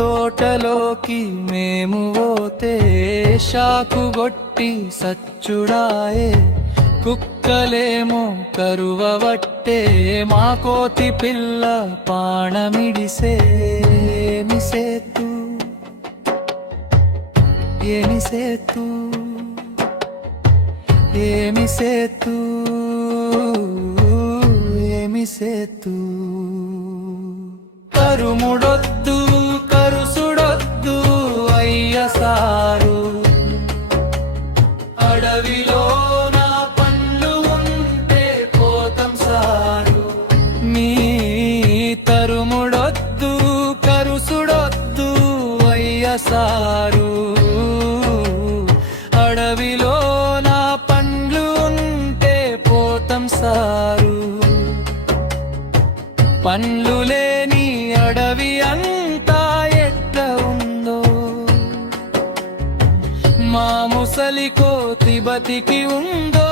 తోటలోకి మేము పోతే షాకుగొట్టి సచ్చుడాయే కుక్కలేమో కరువవట్టే మా కోతి పిల్ల పాణమిడిసే ఏమిసేతు ఏమిసేతు ఏమిసేతు ఏమిసేతు కరుముడొద్దు కరుసుడొద్దు అయ్య సారు అడవిలో నా పండ్లు ఉంటే పోతం సారు మీ తరుముడొద్దు కరుసుడొద్దు అయ్య సారు అడవిలో నా పండ్లు ఉంటే పోతం సారు పండ్లు లేని అడవి అంతా ఎట్లా ఉందో మా ముసలి కోతి బతికి ఉందో